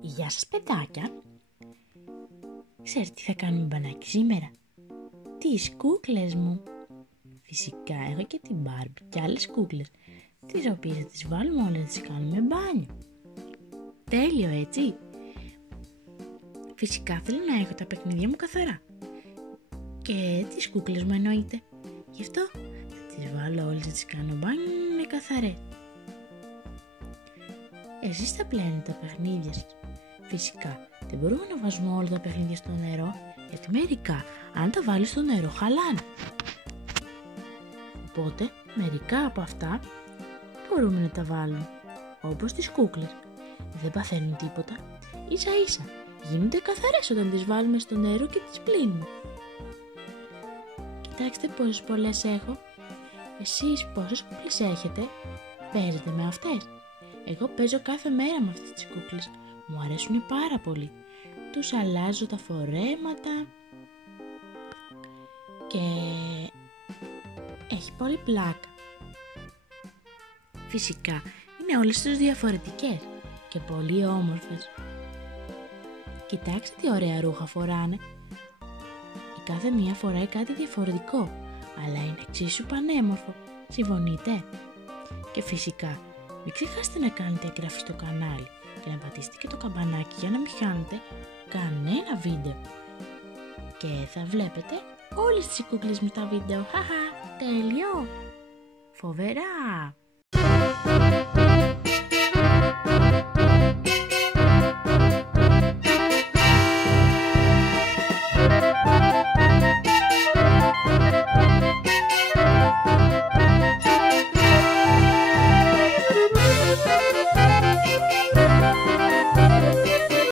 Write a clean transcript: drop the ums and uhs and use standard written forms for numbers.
Γεια σας παιδάκια. Ξέρετε τι θα κάνουμε μπανάκι σήμερα? Τις κούκλες μου. Φυσικά έχω και την Μπάρμπι και άλλες κούκλες, τις οποίες θα τις βάλουμε όλες, θα τις κάνουμε μπάνιο. Τέλειο, έτσι? Φυσικά θέλω να έχω τα παιχνίδια μου καθαρά και τις κούκλες μου εννοείται. Γι' αυτό θα τις βάλω όλες, θα τις κάνω μπάνιο με καθαρές. Εσείς θα πλένετε τα παιχνίδια σας. Φυσικά δεν μπορούμε να βάζουμε όλα τα παιχνίδια στο νερό, γιατί μερικά αν τα βάλεις στο νερό χαλάνε. Οπότε μερικά από αυτά μπορούμε να τα βάλουμε, όπως τις κούκλες. Δεν παθαίνουν τίποτα, ίσα ίσα γίνονται καθαρές όταν τις βάλουμε στο νερό και τις πλύνουμε. Κοιτάξτε πόσες πολλές έχω. Εσείς πόσες κούκλες έχετε? Παίζετε με αυτές? Εγώ παίζω κάθε μέρα με αυτές τις κούκλες. Μου αρέσουν πάρα πολύ. Τους αλλάζω τα φορέματα και έχει πολύ πλάκα. Φυσικά είναι όλες τους διαφορετικές και πολύ όμορφες. Κοιτάξτε τι ωραία ρούχα φοράνε. Η κάθε μία φοράει κάτι διαφορετικό, αλλά είναι εξίσου πανέμορφο. Συμφωνείτε? Και φυσικά μην ξεχάσετε να κάνετε εγγραφή στο κανάλι και να πατήσετε και το καμπανάκι για να μην χάνετε κανένα βίντεο. Και θα βλέπετε όλες τις κούκλες μου τα βίντεο. Χαχα, τέλειο! Φοβερά!